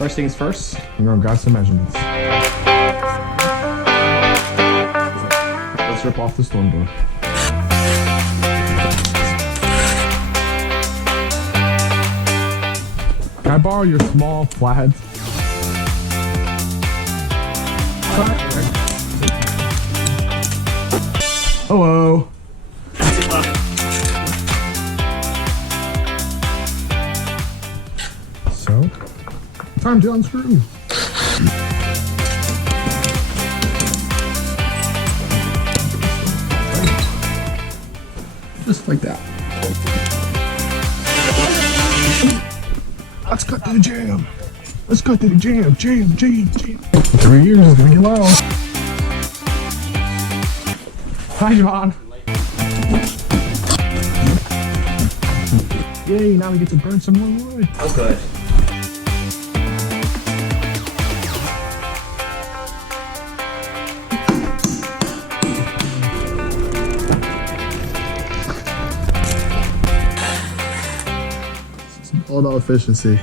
First things first, I'm gonna grab some measurements. Let's rip off the storm door. Can I borrow your small flatheads? Hello. So, time to unscrew. Just like that. Let's cut to the jam. Let's cut to the jam. Jam. 3 years is gonna get loud. Hi, Javon. Yay, now we get to burn some more wood. oh good. All about efficiency.